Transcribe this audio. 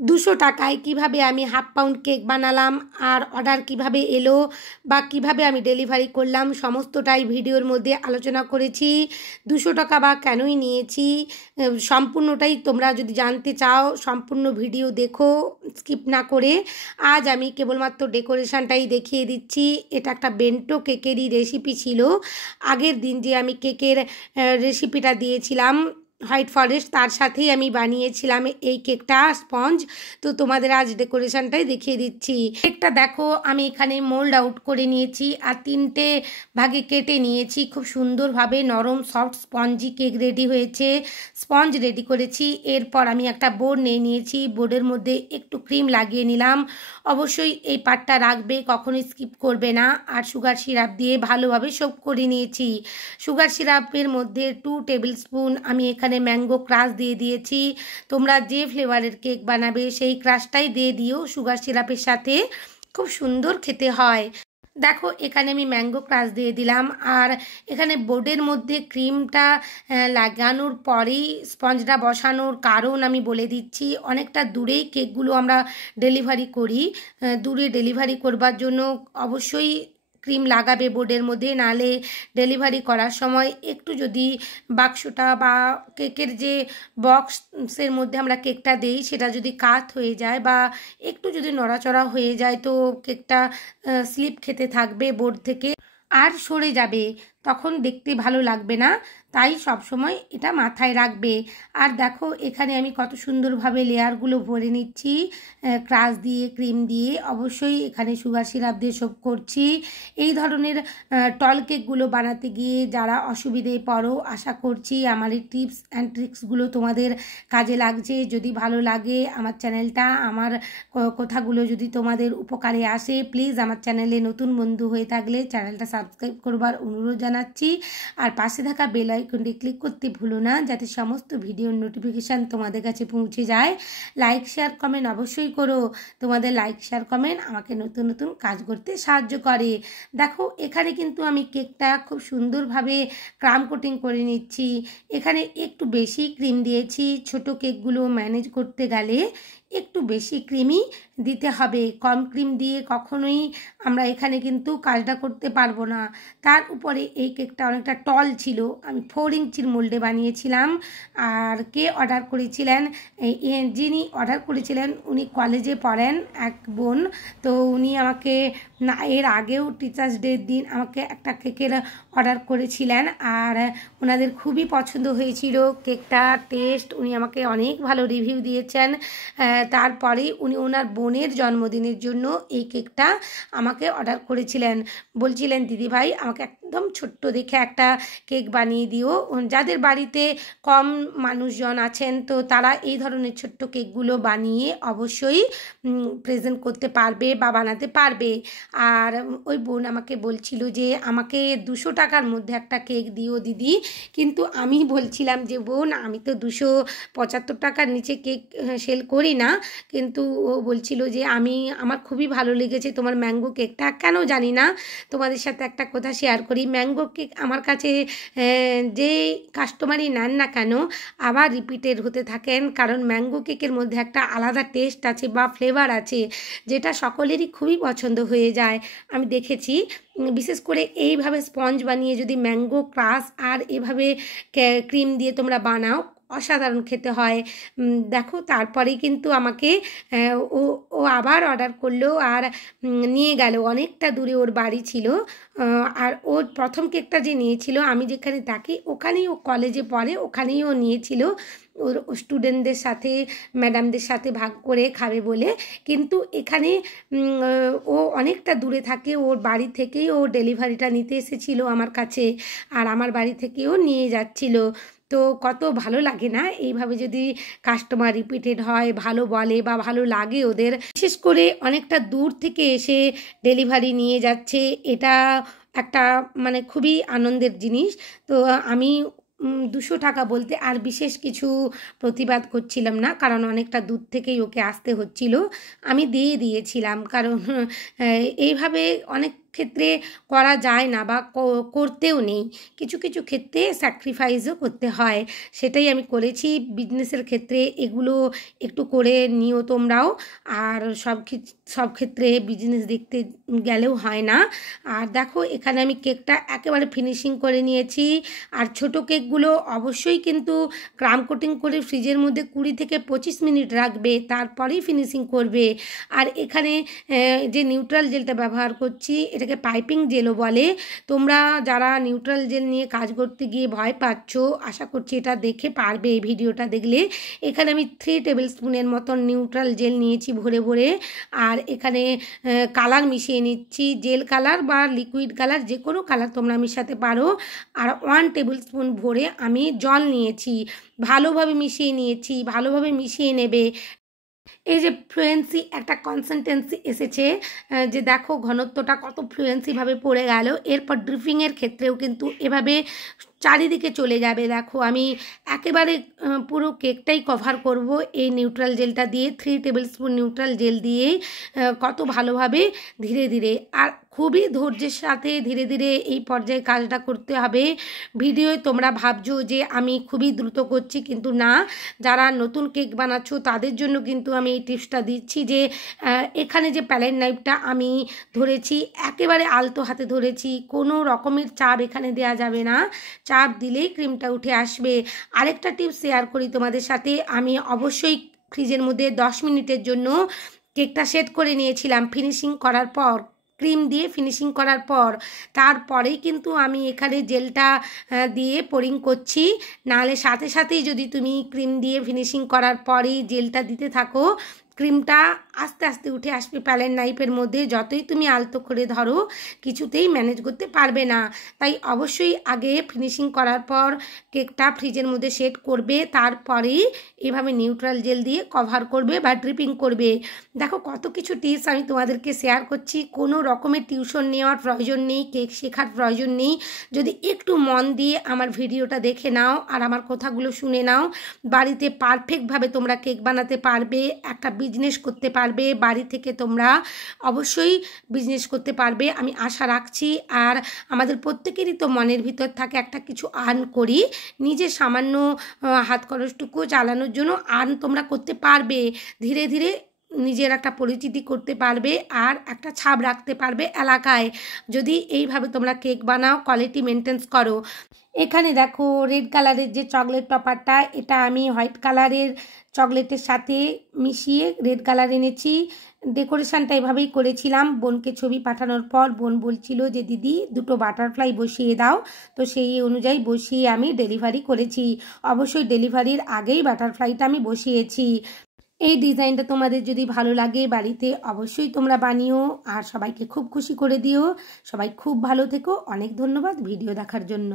200 টাকায় কিভাবে আমি হাফ পাউন্ড কেক বানালাম আর অর্ডার কিভাবে এলো বা কিভাবে আমি ডেলিভারি করলাম সমস্তটাই ভিডিওর মধ্যে আলোচনা করেছি। 200 টাকা বা কেনই নিয়েছি সম্পূর্ণটাই তোমরা যদি জানতে চাও সম্পূর্ণ ভিডিও দেখো স্কিপ না করে। আজ আমি কেবলমাত্র ডেকোরেশনটাই দেখিয়ে দিচ্ছি। এটা একটা বেন্টো কেকেরই রেসিপি ছিল। আগের দিন যে আমি কেকের রেসিপিটা দিয়েছিলাম হোয়াইট ফরেস্ট, তার সাথেই আমি বানিয়েছিলাম এই কেকটা স্পঞ্জ। তো তোমাদের আজ ডেকোরেশনটাই দেখিয়ে দিচ্ছি। কেকটা দেখো আমি এখানে মোল্ড আউট করে নিয়েছি আর 3টে ভাগে কেটে নিয়েছি। খুব সুন্দরভাবে নরম সফট স্পঞ্জি কেক রেডি হয়েছে। স্পঞ্জ রেডি করেছি। এরপর আমি একটা বোর্ড নিয়ে নিয়েছি। বোর্ডের মধ্যে একটু ক্রিম লাগিয়ে নিলাম। অবশ্যই এই পার্টটা রাখবে, কখনোই স্কিপ করবে না। আর সুগার সিরাপ দিয়ে ভালোভাবে সোক করে নিয়েছি। সুগার সিরাপের মধ্যে 2 টেবিল স্পুন আমি এখানে ম্যাঙ্গো ক্রাশ দিয়ে দিয়েছি। তোমরা যে ফ্লেভারের কেক বানাবে সেই ক্রাশটাই দিয়ে দিও সুগার সিরাপের সাথে, খুব সুন্দর খেতে হয়। দেখো এখানে আমি ম্যাঙ্গো ক্রাশ দিয়ে দিলাম। আর এখানে বোর্ডের মধ্যে ক্রিমটা লাগানোর পরেই স্পঞ্জটা বসানোর কারণ আমি বলে দিচ্ছি। অনেকটা দূরেই কেকগুলো আমরা ডেলিভারি করি। দূরে ডেলিভারি করবার জন্য অবশ্যই ক্রিম লাগাবে বোর্ডের মধ্যে, নালে ডেলিভারি করার সময় একটু যদি বাক্সটা বা কেকের যে বক্সের মধ্যে আমরা কেকটা দেই সেটা যদি কাত হয়ে যায় বা একটু যদি নড়াচড়া হয়ে যায় তো কেকটা স্লিপ খেতে থাকবে বোর্ড থেকে আর সরে যাবে, তখন দেখতে ভালো লাগবে না। তাই সব সময় এটা মাথায় রাখবে। আর দেখো এখানে আমি কত সুন্দরভাবে লেয়ারগুলো ভরে নিচ্ছি ক্রাশ দিয়ে ক্রিম দিয়ে। অবশ্যই এখানে সুগার সিরাপ দিয়ে সব করছি। এই ধরনের টল কেকগুলো বানাতে গিয়ে যারা অসুবিধায় পড়ো, আশা করছি আমার এই টিপস অ্যান্ড ট্রিক্সগুলো তোমাদের কাজে লাগছে। যদি ভালো লাগে আমার চ্যানেলটা, আমার কথাগুলো যদি তোমাদের উপকারে আসে, প্লিজ আমার চ্যানেলে নতুন বন্ধু হয়ে থাকলে চ্যানেলটা সাবস্ক্রাইব করবার অনুরোধ জানাচ্ছি। আর পাশে থাকা বেল আইকনটি ক্লিক করতে ভুলো না, যাতে সমস্ত ভিডিওর নোটিফিকেশান তোমাদের কাছে পৌঁছে যায়। লাইক শেয়ার কমেন্ট অবশ্যই করো। তোমাদের লাইক শেয়ার কমেন্ট আমাকে নতুন নতুন কাজ করতে সাহায্য করে। দেখো এখানে কিন্তু আমি কেকটা খুব সুন্দরভাবে ক্রাম কোটিং করে নিচ্ছি। এখানে একটু বেশি ক্রিম দিয়েছি। ছোট কেকগুলো ম্যানেজ করতে গেলে একটু বেশি ক্রিমই দিতে হবে। কম ক্রিম দিয়ে কখনোই আমরা এখানে কিন্তু কাজটা করতে পারবো না। তার উপরে এই কেকটা অনেকটা টল ছিল। আমি 4 ইঞ্চির মোল্ডে বানিয়েছিলাম। আর কে অর্ডার করেছিলেন, যিনি অর্ডার করেছিলেন উনি কলেজে পড়েন, এক বোন। তো উনি আমাকে এর আগেও টিচার্স ডের দিন আমাকে একটা কেকের অর্ডার করেছিলেন আর ওনাদের খুবই পছন্দ হয়েছিল কেকটা টেস্ট। উনি আমাকে অনেক ভালো রিভিউ দিয়েছেন। তারপরে উনি ওনার বোনের জন্মদিনের জন্য এই কেকটা আমাকে অর্ডার করেছিলেন। বলছিলেন দিদিভাই আমাকে একদম ছোট্ট দেখে একটা কেক বানিয়ে দিও। যাদের বাড়িতে কম মানুষজন আছেন তো তারা এই ধরনের ছোট্ট কেকগুলো বানিয়ে অবশ্যই প্রেজেন্ট করতে পারবে বা বানাতে পারবে। আর ওই বোন আমাকে বলছিল যে আমাকে 200 টাকার মধ্যে একটা কেক দিও দিদি। কিন্তু আমি বলছিলাম যে বোন আমি তো 275 টাকার নিচে কেক সেল করি না। কিন্তু ও বলছিল যে আমার খুবই ভালো লেগেছে তোমার ম্যাঙ্গো কেকটা। কেন জানি না, তোমাদের সাথে একটা কথা শেয়ার করি। ম্যাঙ্গো কেক আমার কাছে যে কাস্টমারই নেন না কেন আবার রিপিটেড হতে থাকেন, কারণ ম্যাঙ্গো কেকের মধ্যে একটা আলাদা টেস্ট আছে বা ফ্লেভার আছে যেটা সকলেরই খুবই পছন্দ হয়ে যায়। আমি দেখেছি বিশেষ করে এইভাবে স্পঞ্জ বানিয়ে যদি ম্যাঙ্গো ক্রাশ আর এভাবে ক্রিম দিয়ে তোমরা বানাও, অসাধারণ খেতে হয়। দেখো তারপরেই কিন্তু আমাকে ও ও আবার অর্ডার করলো আর নিয়ে গেল। অনেকটা দূরে ওর বাড়ি ছিল। আর ওর প্রথম কেকটা যে নিয়েছিল, আমি যেখানে থাকি ওখানেই ও কলেজে পড়ে, ওখানেই ও নিয়েছিল ওর স্টুডেন্টদের সাথে ম্যাডামদের সাথে ভাগ করে খাবে বলে। কিন্তু এখানে ও অনেকটা দূরে থাকে, ওর বাড়ি থেকেই ও ডেলিভারিটা নিতে এসেছিলো আমার কাছে আর আমার বাড়ি থেকেও নিয়ে যাচ্ছিল। তো কত ভালো লাগে না এইভাবে যদি কাস্টমার রিপিটেড হয়, ভালো বলে বা ভালো লাগে ওদের। বিশেষ করে অনেকটা দূর থেকে এসে ডেলিভারি নিয়ে যাচ্ছে, এটা একটা মানে খুবই আনন্দের জিনিস। তো আমি 200 টাকা বলতে আর বিশেষ কিছু প্রতিবাদ করছিলাম না, কারণ অনেকটা দূর থেকেই ওকে আসতে হচ্ছিল। আমি দিয়ে দিয়েছিলাম, কারণ এইভাবে অনেক ক্ষেত্রে করা যায় না বা করতেও নেই, কিছু কিছু ক্ষেত্রে স্যাক্রিফাইসও করতে হয়, সেটাই আমি করেছি বিজনেসের ক্ষেত্রে। এগুলো একটু করে নিও তোমরাও। আর সব ক্ষেত্রে বিজনেস দেখতে গেলেও হয় না। আর দেখো এখানে আমি কেকটা একেবারে ফিনিশিং করে নিয়েছি। আর ছোট কেকগুলো অবশ্যই কিন্তু ক্রাম কোটিং করে ফ্রিজের মধ্যে 20 থেকে 25 মিনিট রাখবে, তারপরেই ফিনিশিং করবে। আর এখানে যে নিউট্রাল জেলটা ব্যবহার করছি এটাকে পাইপিং জেলও বলে। তোমরা যারা নিউট্রাল জেল নিয়ে কাজ করতে গিয়ে ভয় পাচ্ছ, আশা করছি এটা দেখে পারবে এই ভিডিওটা দেখলে। এখানে আমি 3 টেবিল স্পুনের মতন নিউট্রাল জেল নিয়েছি ভরে ভরে। আর এখানে কালার মিশিয়ে নিচ্ছি, জেল কালার বা লিকুইড কালার, যে কোনো কালার তোমরা মিশাতে পারো। আর 1 টেবিল স্পুন ভরে আমি জল নিয়েছি, ভালোভাবে মিশিয়ে নিয়েছি। ভালোভাবে মিশিয়ে নেবে। এই যে ফ্লুয়েন্সি একটা কনসিস্টেন্সি এসেছে, যে দেখো ঘনত্বটা কত ফ্লুয়েন্সিভাবে পড়ে গেল। এরপর ড্রিপিংয়ের ক্ষেত্রেও কিন্তু এভাবে চারিদিকে চলে যাবে। দেখো আমি একেবারে পুরো কেকটাই কভার করব এই নিউট্রাল জেলটা দিয়ে, 3 টেবিল স্পুন নিউট্রাল জেল দিয়েই কত ভালোভাবে ধীরে ধীরে আর খুবই ধৈর্যের সাথে ধীরে ধীরে এই পর্যায়ে কাজটা করতে হবে। ভিডিওয় তোমরা ভাবছো যে আমি খুবই দ্রুত করছি, কিন্তু না, যারা নতুন কেক বানাচ্ছো তাদের জন্য কিন্তু আমি এই টিপসটা দিচ্ছি যে এখানে যে প্যালেট নাইফটা আমি ধরেছি একেবারে আলতো হাতে ধরেছি, কোনো রকমের চাপ এখানে দেওয়া যাবে না, চাপ দিলেই ক্রিমটা উঠে আসবে। আরেকটা টিপস শেয়ার করি তোমাদের সাথে, আমি অবশ্যই ফ্রিজের মধ্যে 10 মিনিটের জন্য কেকটা সেট করে নিয়েছিলাম ফিনিশিং করার পর, ক্রিম দিয়ে ফিনিশিং করার পর। তারপরেই কিন্তু আমি এখানে জেলটা দিয়ে পোরিং করছি। নাহলে সাথে সাথেই যদি তুমি ক্রিম দিয়ে ফিনিশিং করার পরেই জেলটা দিতে থাকো, ক্রিমটা আস্তে আস্তে উঠে আসবে প্যালেট নাইফের মধ্যে, যতই তুমি আলতো করে ধরো কিছুতেই ম্যানেজ করতে পারবে না। তাই অবশ্যই আগে ফিনিশিং করার পর কেকটা ফ্রিজের মধ্যে সেট করবে, তারপরেই এভাবে নিউট্রাল জেল দিয়ে কভার করবে বা ড্রিপিং করবে। দেখো কত কিছু টিপস আমি তোমাদেরকে শেয়ার করছি, কোনো রকমের টিউশন নেওয়ার প্রয়োজন নেই, কেক শেখার প্রয়োজন নেই। যদি একটু মন দিয়ে আমার ভিডিওটা দেখে নাও আর আমার কথাগুলো শুনে নাও, বাড়িতে পারফেক্টভাবে তোমরা কেক বানাতে পারবে, একটা বিজনেস করতে পারবে, বাড়ি থেকে তোমরা অবশ্যই বিজনেস করতে পারবে, আমি আশা রাখছি। আর আমাদের প্রত্যেকেরই তো মনের ভিতর থাকে একটা কিছু আর্ন করি, নিজের সামান্য হাত খরচটুকু চালানোর জন্য আর্ন তোমরা করতে পারবে। ধীরে ধীরে নিজের একটা পরিচিতি করতে পারবে আর একটা ছাপ রাখতে পারবে এলাকায়, যদি এইভাবে তোমরা কেক বানাও, কোয়ালিটি মেনটেন্স করো। এখানে দেখো রেড কালারের যে চকলেট টপারটা, এটা আমি হোয়াইট কালারের চকলেটের সাথে মিশিয়ে রেড কালার এনেছি। ডেকোরেশনটা এভাবেই করেছিলাম। বোনকে ছবি পাঠানোর পর বোন বলছিল যে দিদি দুটো বাটারফ্লাই বসিয়ে দাও, তো সেই অনুযায়ী বসিয়ে আমি ডেলিভারি করেছি। অবশ্যই ডেলিভারির আগেই বাটারফ্লাইটা আমি বসিয়েছি। এই ডিজাইনটা তোমাদের যদি ভালো লাগে বাড়িতে অবশ্যই তোমরা বানিও আর সবাইকে খুব খুশি করে দিও। সবাই খুব ভালো থেকো। অনেক ধন্যবাদ ভিডিও দেখার জন্য।